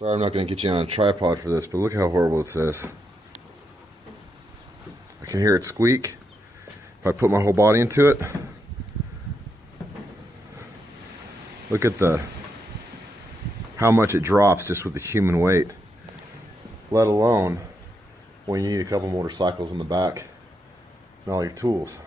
Sorry, I'm not going to get you on a tripod for this, but look how horrible this is. I can hear it squeak if I put my whole body into it. Look at how much it drops just with the human weight, let alone when you need a couple motorcycles in the back and all your tools.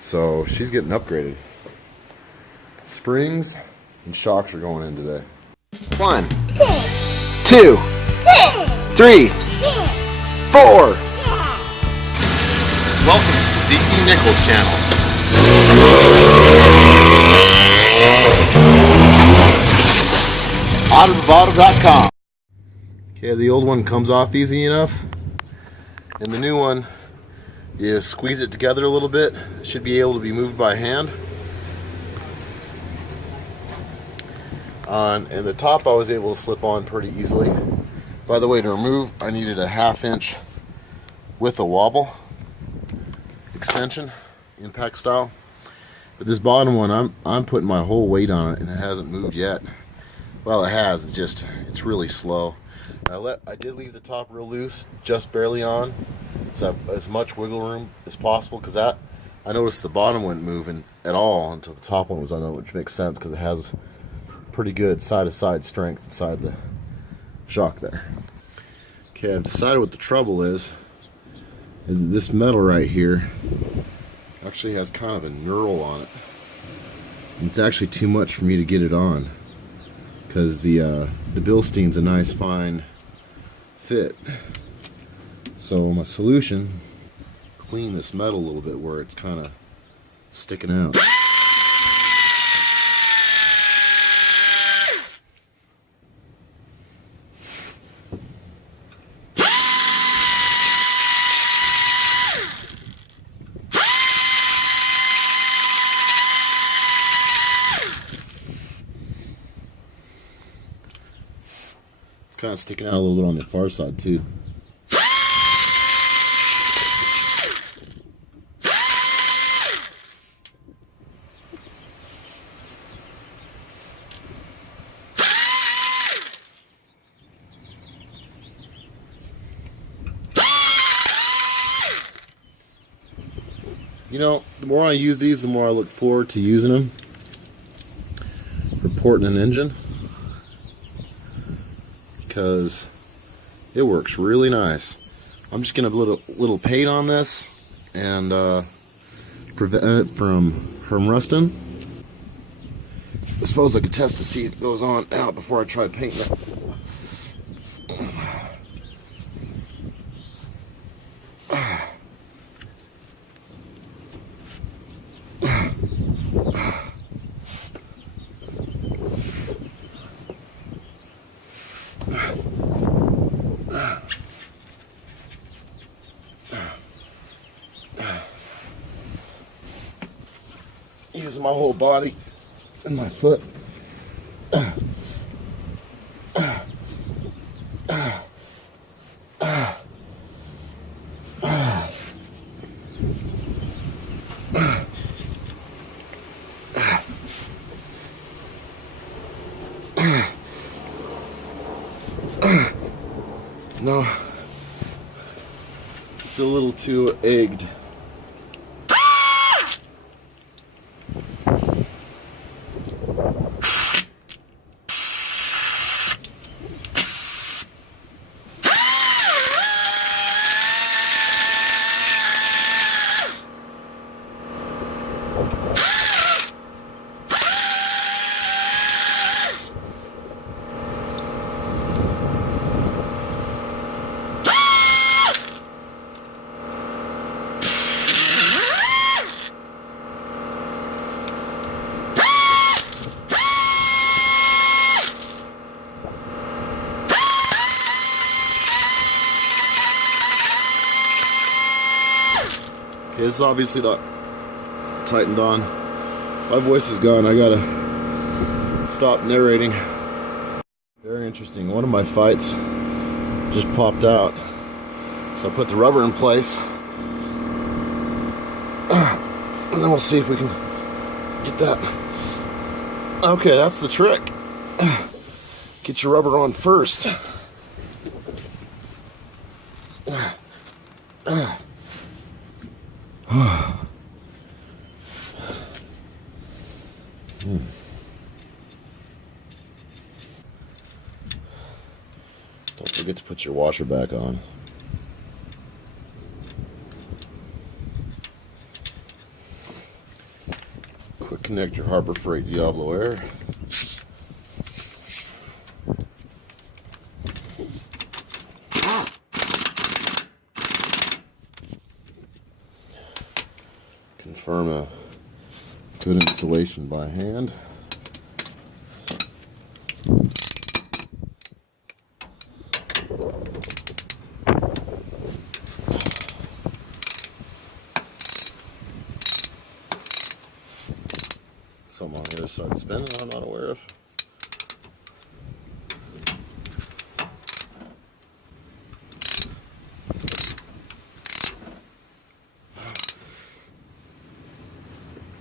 So she's getting upgraded. Springs and shocks are going in today. 1, 2, 3, 4. Welcome to the D.E. Nichols channel. AutoBravado.com. Okay, the old one comes off easy enough, and the new one, you squeeze it together a little bit. It should be able to be moved by hand. And the top I was able to slip on pretty easily. By the way, to remove, I needed a 1/2 inch with a wobble extension, impact style. But this bottom one, I'm putting my whole weight on it, and it hasn't moved yet. Well, it has. It's really slow. I did leave the top real loose, just barely on, so I have as much wiggle room as possible. Because I noticed the bottom wasn't moving at all until the top one was on, which makes sense because it has pretty good side-to-side strength inside the shock there. Okay, I've decided what the trouble is this metal right here actually has kind of a knurl on it. It's actually too much for me to get it on because the Bilstein's a nice fine fit. So my solution, clean this metal a little bit where it's kind of sticking out. Kind of sticking out a little bit on the far side too. You know, the more I use these, the more I look forward to using them for porting an engine, because it works really nice. I'm just gonna put a little paint on this and prevent it from rusting. I suppose I could test to see if it goes on out before I try painting it. Using my whole body and my foot. No, still a little too egged. Okay, this is obviously not tightened on. My voice is gone. I gotta stop narrating. Very interesting. One of my fights just popped out. So I put the rubber in place. And then we'll see if we can get that. Okay, that's the trick. Get your rubber on first. Don't forget to put your washer back on. Quick connect your Harbor Freight Diablo Air. Confirm a good installation by hand. Some on the other side spinning I'm not aware of.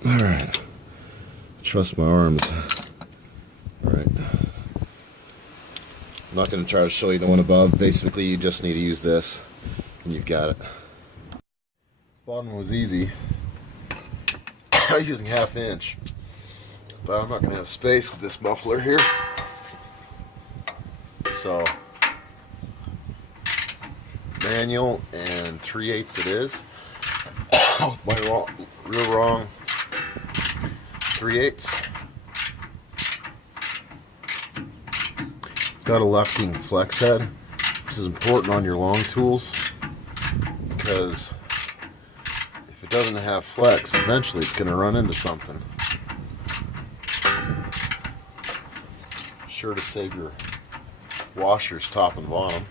Alright. Trust my arms. Alright. I'm not going to try to show you the one above. Basically, you just need to use this and you've got it. Bottom was easy. I'm using 1/2 inch. But I'm not going to have space with this muffler here. So, manual and 3/8 it is. Real wrong 3/8. It's got a lefting flex head, which is important on your long tools because if it doesn't have flex, eventually it's going to run into something. Sure to save your washers top and bottom.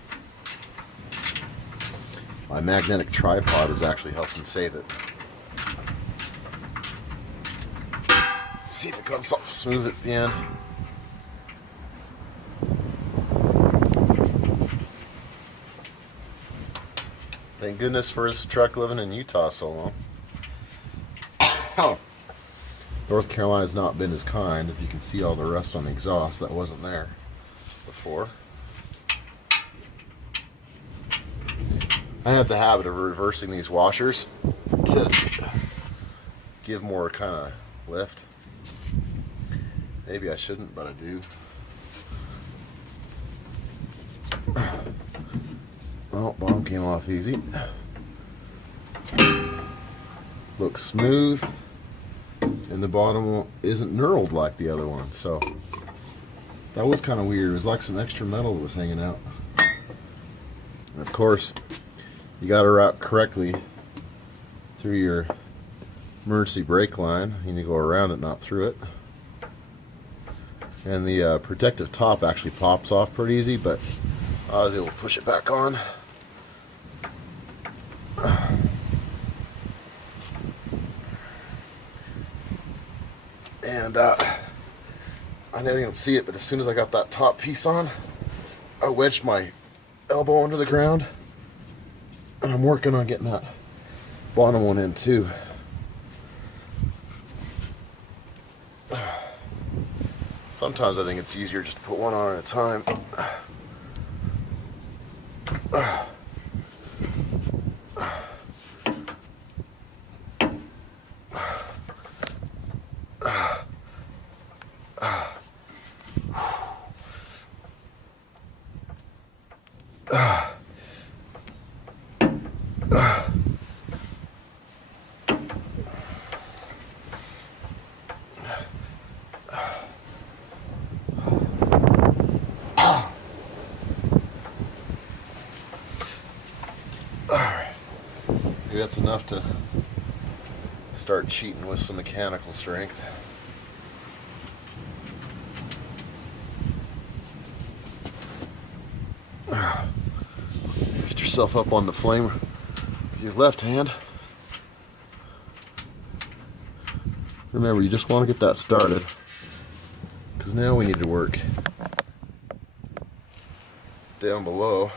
My magnetic tripod is actually helping save it. See if it comes off smooth at the end. Thank goodness for his truck living in Utah so long. North Carolina's not been as kind. If you can see all the rust on the exhaust, that wasn't there before. I have the habit of reversing these washers to give more kind of lift. Maybe I shouldn't, but I do. Oh, bottom came off easy. Looks smooth. And the bottom isn't knurled like the other one, so that was kind of weird. It was like some extra metal that was hanging out. And of course, you got to route correctly through your emergency brake line. You need to go around it, not through it. And the protective top actually pops off pretty easy, but I was able to push it back on. And I know you don't see it, but as soon as I got that top piece on, I wedged my elbow under the ground, and I'm working on getting that bottom one in too. Sometimes I think it's easier just to put one on at a time. Maybe that's enough to start cheating with some mechanical strength. Get yourself up on the flame with your left hand. Remember, you just want to get that started, because now we need to work down below.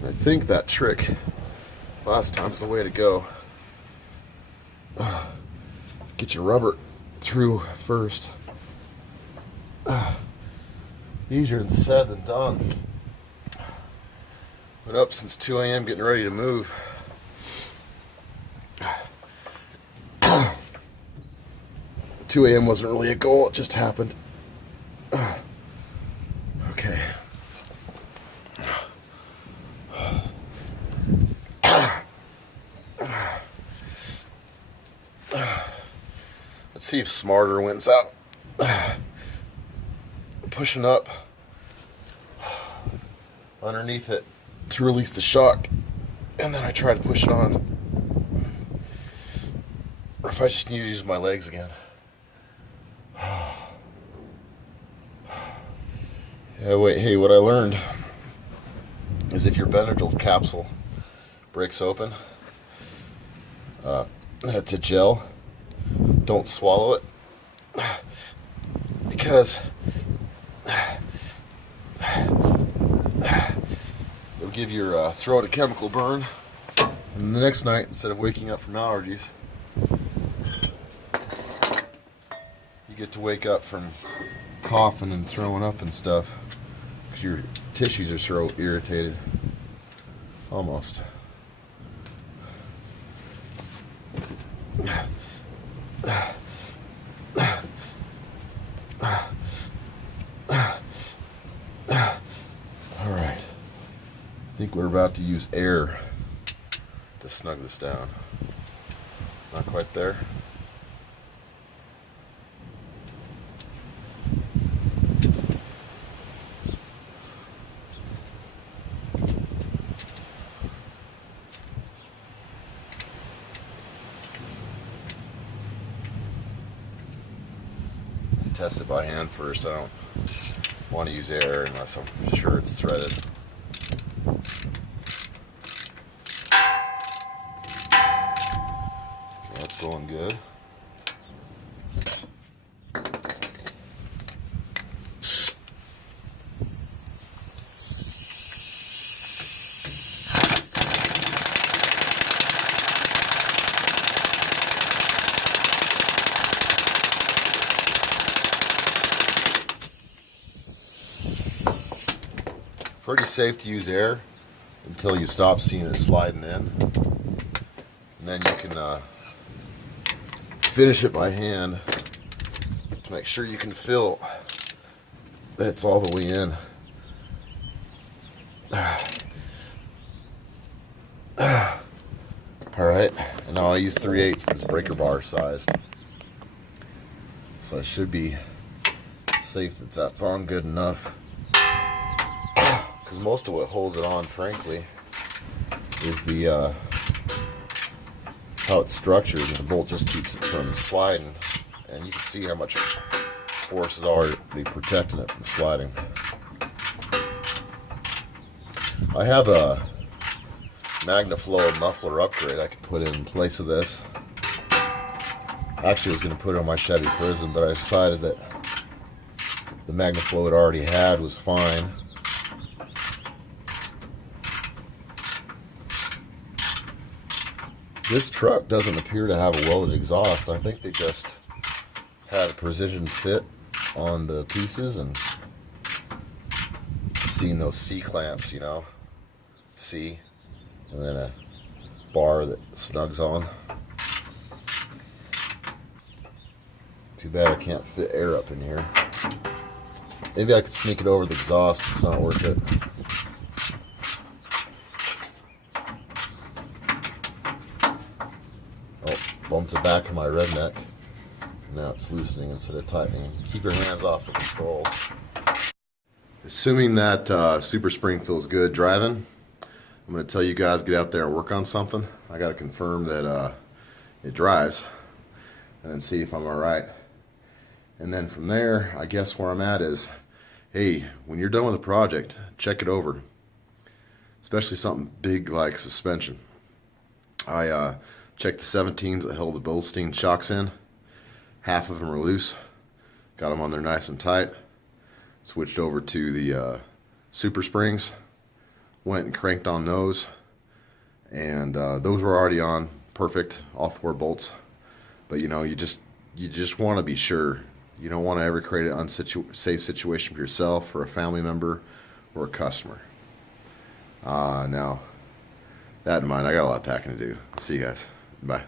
I think that trick Last time's the way to go. Get your rubber through first. Easier said than done. Been up since 2 a.m. getting ready to move. 2 a.m. wasn't really a goal, it just happened. Okay. Let's see if Smarter wins out. Pushing up underneath it to release the shock, and then I try to push it on. Or if I just need to use my legs again. Yeah, wait, hey, what I learned is if your Benadryl capsule breaks open, it's a gel, don't swallow it, because it'll give your throat a chemical burn, and the next night, instead of waking up from allergies, you get to wake up from coughing and throwing up and stuff, because your tissues are so irritated. Almost. Alright. I think we're about to use air to snug this down. Not quite there. Test it by hand first. I don't want to use air unless I'm sure it's threaded. Okay, that's going good. Pretty safe to use air until you stop seeing it sliding in. And then you can finish it by hand to make sure you can feel that it's all the way in. Alright, and now I use 3/8 because it's breaker bar sized. So I should be safe that that's on good enough. Because most of what holds it on, frankly, is the how it's structured, and the bolt just keeps it from sliding. And you can see how much force is already protecting it from sliding. I have a Magnaflow Muffler upgrade I can put in place of this. Actually, I was going to put it on my Chevy Prizm, but I decided that the Magnaflow it already had was fine. This truck doesn't appear to have a welded exhaust. I think they just had a precision fit on the pieces, and I've seen those C-clamps, you know, C, and then a bar that snugs on. Too bad I can't fit air up in here. Maybe I could sneak it over the exhaust. It's not worth it. Bumped the back of my redneck. Now it's loosening instead of tightening. Keep your hands off the controls. Assuming that super spring feels good driving, I'm going to tell you guys get out there and work on something. I got to confirm that it drives, and then see if I'm alright. And then from there, I guess where I'm at is, hey, when you're done with a project, check it over. Especially something big like suspension. I checked the 17s that held the Bilstein shocks in. Half of them are loose. Got them on there nice and tight. Switched over to the super springs. Went and cranked on those. and those were already on perfect, all 4 bolts. But you know, you just want to be sure. You don't want to ever create an unsafe situation for yourself, or a family member, or a customer. Now, that in mind, I got a lot of packing to do. See you guys. Bye.